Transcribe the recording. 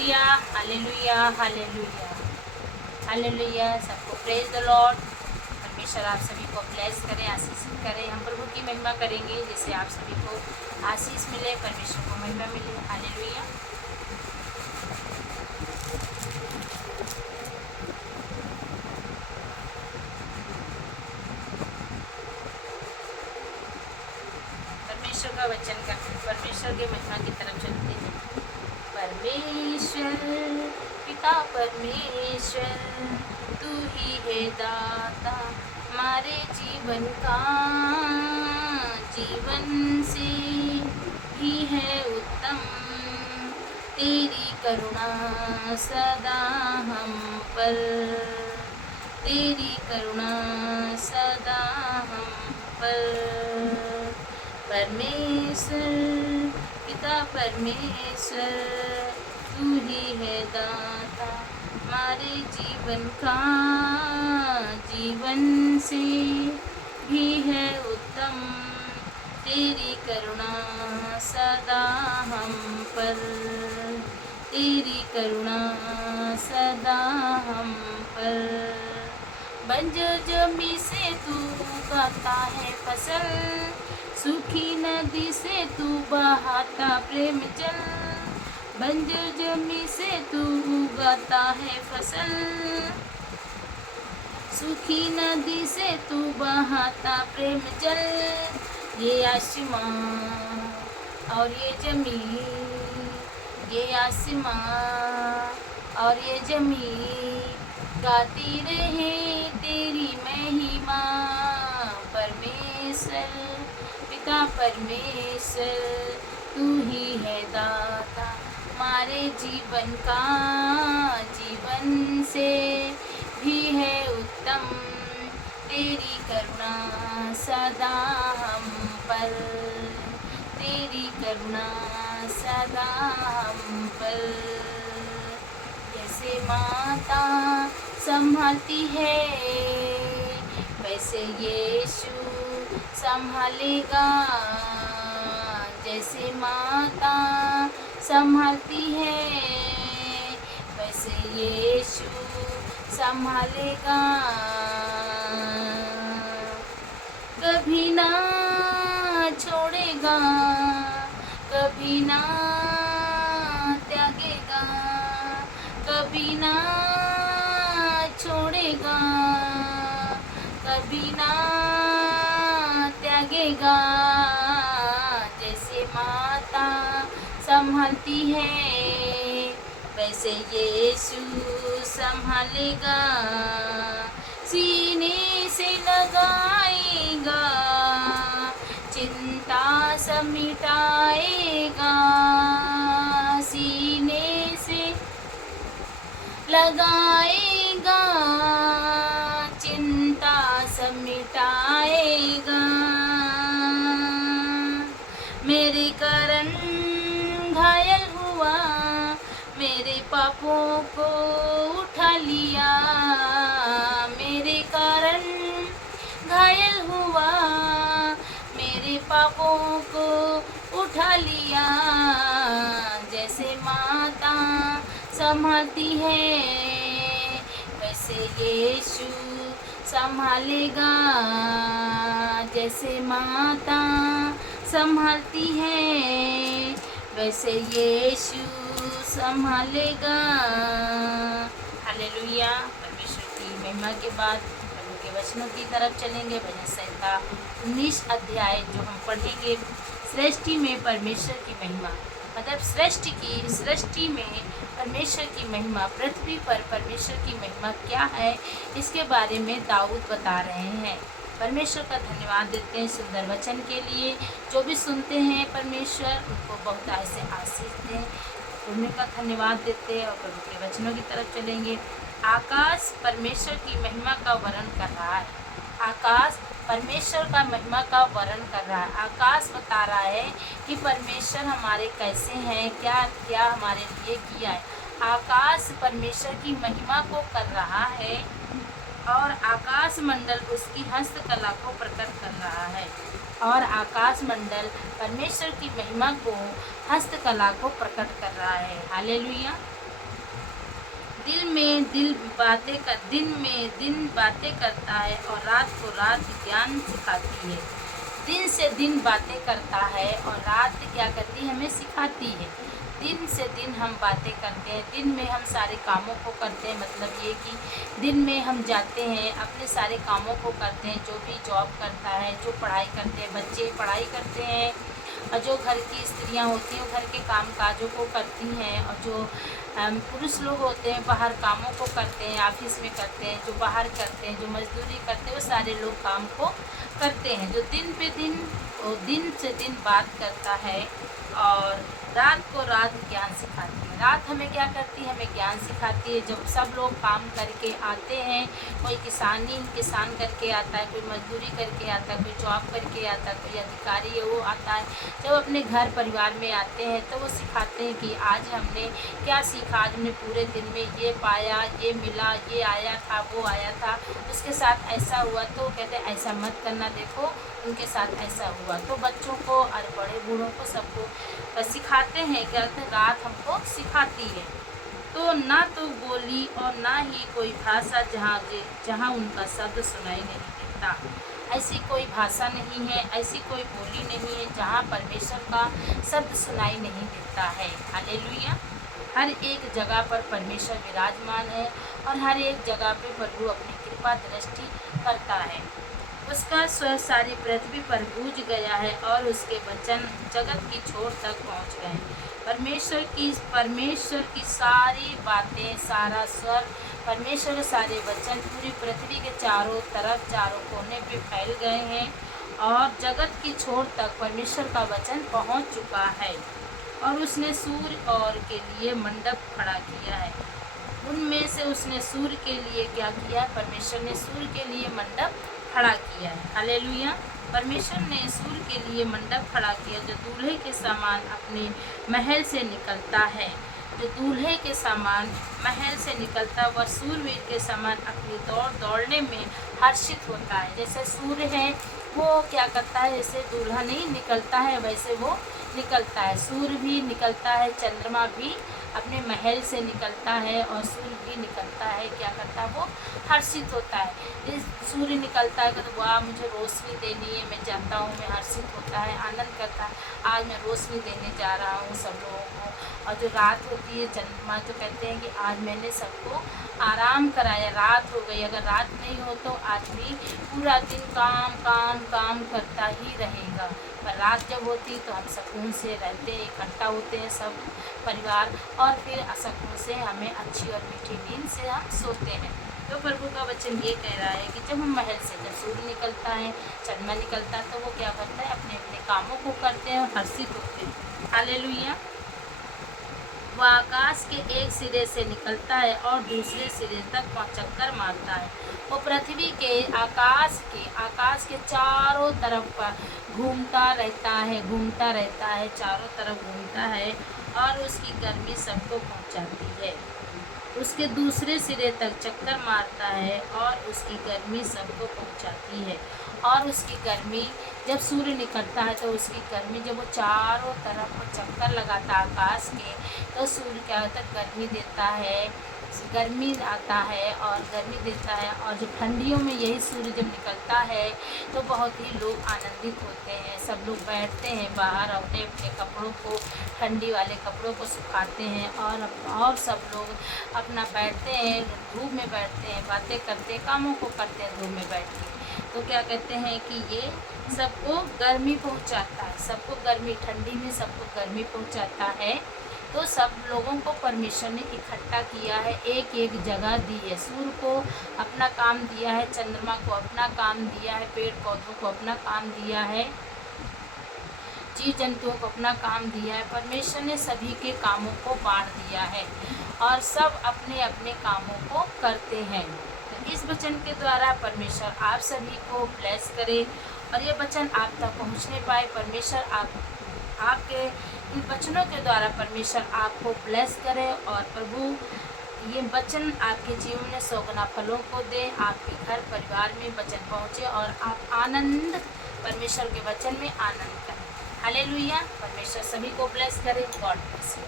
Hallelujah, hallelujah, hallelujah, hallelujah. सबको praise the Lord. परमेश्वर आप सभी को ब्लेस करे, आशीषित करे। हम प्रभु की महिमा करेंगे जिससे आप सभी को आशीष मिले, परमेश्वर को महिमा मिले। हालेलुया। परमेश्वर का वचन का परमेश्वर के महिमा की तरफ चलते हैं। परमेश्वर पिता परमेश्वर, तू ही है दाता हमारे जीवन का, जीवन से भी है उत्तम तेरी करुणा सदा हम पर, तेरी करुणा सदा हम पर। परमेश्वर पिता परमेश्वर, तू ही है दाता हमारे जीवन का, जीवन से भी है उत्तम तेरी करुणा सदा हम पर, तेरी करुणा सदा हम पर। बंजर जमी से तू उगाता है फसल, सूखी नदी से तू बहाता प्रेम जल। बंजर जमी से तू उगाता है फसल, सूखी नदी से तू बहाता प्रेम जल। ये आसमां और ये जमीन, ये आसमां और ये जमीन गाती रहे तेरी महिमा। परमेश्वर पिता परमेश्वर, तू ही है दाता हमारे जीवन का, जीवन से भी है उत्तम तेरी करुणा सदा हम पर, तेरी करुणा सदा हम पर। जैसे माता संभालती है वैसे यीशु संभालेगा, जैसे माता संभालती है वैसे यीशु संभालेगा। कभी ना छोड़ेगा, कभी ना त्यागेगा, कभी ना छोड़ेगा, कभी ना त्यागेगा। जैसे माता संभालती है वैसे यीशु संभालेगा। सीने से लगाएगा, चिंता सब मिटाएगा। सीने से लगाएगा, चिंता सब मिटाएगा। मेरे कारण घायल हुआ, मेरे पापों को उठा लिया। मेरे कारण घायल हुआ, मेरे पापों को उठा लिया। जैसे माता संभालती है वैसे यीशु संभालेगा। जैसे माता संभालती है वैसे यीशु संभालेगा। हालेलुया। परमेश्वर की महिमा के बाद प्रभु के वचनों की तरफ चलेंगे। भजन संहिता 19 अध्याय जो हम पढ़ेंगे, सृष्टि में परमेश्वर की महिमा, मतलब सृष्टि में परमेश्वर की महिमा, पृथ्वी पर परमेश्वर की महिमा क्या है, इसके बारे में दाऊद बता रहे हैं। परमेश्वर का धन्यवाद देते हैं सुंदर वचन के लिए। जो भी सुनते हैं परमेश्वर उनको बहुत ऐसे आशीष दें, उन्हें का धन्यवाद देते हैं। और प्रभु के वचनों की तरफ चलेंगे। आकाश परमेश्वर की महिमा का वर्णन कर रहा है। आकाश परमेश्वर का महिमा का वर्णन कर रहा है। आकाश बता रहा है कि परमेश्वर हमारे कैसे हैं, क्या क्या हमारे लिए किया है। आकाश परमेश्वर की महिमा को कर रहा है और आकाश मंडल उसकी हस्तकला को प्रकट कर रहा है। और आकाश मंडल परमेश्वर की महिमा को, हस्तकला को प्रकट कर रहा है। हालेलुया। दिन में दिन बातें करता है और रात को रात ज्ञान सिखाती है। दिन से दिन बातें करता है और रात क्या करती है, हमें सिखाती है। दिन से दिन हम बातें करते हैं, दिन में हम सारे कामों को करते हैं, मतलब ये कि दिन में हम जाते हैं अपने सारे कामों को करते हैं। जो भी जॉब करता है, जो पढ़ाई करते हैं, बच्चे पढ़ाई करते हैं, और जो घर की स्त्रियां होती हैं वो घर के काम काजों को करती हैं, और जो पुरुष लोग होते हैं बाहर कामों को करते हैं, ऑफिस में करते हैं, जो बाहर करते हैं, जो मजदूरी करते हैं, वो सारे लोग काम को करते हैं। जो दिन पे दिन वो दिन से दिन बात करता है और रात को रात ज्ञान सिखाती है। रात हमें क्या करती है, हमें ज्ञान सिखाती है। जब सब लोग काम करके आते हैं, कोई किसान करके आता है, कोई मजदूरी करके आता है, कोई जॉब करके आता है, कोई अधिकारी है वो आता है, जब अपने घर परिवार में आते हैं तो वो सिखाते हैं कि आज हमने क्या सीखा, आज हमने पूरे दिन में ये पाया, ये मिला, ये आया था, वो आया था, उसके साथ ऐसा हुआ। तो कहते हैं ऐसा मत करना, देखो उनके साथ ऐसा हुआ। तो बच्चों को और बड़े बूढ़ों को सबको सिखाते हैं, कहते हैं रात हमको सिखाती है। तो ना तो बोली और ना ही कोई भाषा जहाँ उनका शब्द सुनाई नहीं देता। ऐसी कोई भाषा नहीं है, ऐसी कोई बोली नहीं है जहाँ परमेश्वर का शब्द सुनाई नहीं देता है। हालेलुया। हर एक जगह पर परमेश्वर विराजमान है और हर एक जगह पे प्रभु अपनी कृपा दृष्टि करता है। उसका स्वर सारी पृथ्वी पर गूंज गया है और उसके वचन जगत की छोर तक पहुंच गए। परमेश्वर की सारी बातें, सारा स्वर, परमेश्वर के सारे वचन पूरी पृथ्वी के चारों तरफ, चारों कोने पे फैल गए हैं और जगत की छोर तक परमेश्वर का वचन पहुंच चुका है। और उसने सूर्य और के लिए मंडप खड़ा किया है। उनमें से उसने सूर्य के लिए क्या किया, परमेश्वर ने सूर्य के लिए मंडप खड़ा किया है। हालेलुया। परमेश्वर ने सूर्य के लिए मंडप खड़ा किया, जो दूल्हे के समान अपने महल से निकलता है। जो दूल्हे के समान महल से निकलता, वह सूर्यवीर के समान अपनी दौड़ने में हर्षित होता है। जैसे सूर्य है वो क्या करता है, जैसे दूल्हा नहीं निकलता है वैसे वो निकलता है। सूर्य भी निकलता है, चंद्रमा भी अपने महल से निकलता है और सूर्य भी निकलता है, क्या करता है, वो हर्षित होता है। इस सूर्य निकलता है तो वाह मुझे रोशनी देनी है, मैं जाता हूँ, मैं हर्षित होता है, आनंद करता है, आज मैं रोशनी देने जा रहा हूँ सब लोगों को। और जो रात होती है, चंद्रमा जो कहते हैं कि आज मैंने सबको आराम कराया, रात हो गई। अगर रात नहीं हो तो आदमी पूरा दिन काम काम काम करता ही रहेगा, पर रात जब होती तो हम सुकून से रहते हैं, इकट्ठा होते हैं सब परिवार, और फिर सुकून से हमें अच्छी और मीठी नींद से हम सोते हैं। तो प्रभु का वचन ये कह रहा है कि जब हम महल से, जब सूर्य निकलता है, चंद्रमा निकलता है, तो वो क्या करता है, अपने अपने कामों को करते हैं और हर्षित होते हैं। हालेलुया। वह आकाश के एक सिरे से निकलता है और दूसरे सिरे तक चक्कर मारता है। वो पृथ्वी के आकाश के चारों तरफ पर घूमता रहता है, चारों तरफ घूमता है और उसकी गर्मी सबको पहुंचाती है। उसके दूसरे सिरे तक चक्कर मारता है और उसकी गर्मी सबको पहुंचाती है। और उसकी गर्मी, जब सूर्य निकलता है तो उसकी गर्मी, जब वो चारों तरफ चक्कर लगाता है आकाश के, तो सूर्य क्या होता है, गर्मी देता है, गर्मी आता है और गर्मी देता है। और जब ठंडियों में यही सूर्य जब निकलता है तो बहुत ही लोग आनंदित होते हैं, सब लोग बैठते हैं बाहर, अपने अपने कपड़ों को, ठंडी वाले कपड़ों को सुखाते हैं और सब लोग अपना बैठते हैं, धूप में बैठते हैं, बातें करते हैं, कामों को करते हैं धूप में बैठ के। तो क्या कहते हैं कि ये सबको गर्मी पहुंचाता है, सबको गर्मी, ठंडी में सबको गर्मी पहुंचाता है। तो सब लोगों को परमेश्वर ने इकट्ठा किया है, एक एक जगह दी है। सूर्य को अपना काम दिया है, चंद्रमा को अपना काम दिया है, पेड़ पौधों को अपना काम दिया है, जीव जंतुओं को अपना काम दिया है। परमेश्वर ने सभी के कामों को बांट दिया है और सब अपने अपने कामों को करते हैं। तो इस वचन के द्वारा परमेश्वर आप सभी को ब्लेस करे और ये वचन आप तक पहुंचने पाए। परमेश्वर आपके इन वचनों के द्वारा परमेश्वर आपको ब्लेस करे और प्रभु ये वचन आपके जीवन में 100 गुना फलों को दे, आपके घर परिवार में वचन पहुँचे और आप आनंद, परमेश्वर के वचन में आनंद करें। हालेलुया। परमेश्वर सभी को ब्लेस करे। God bless you.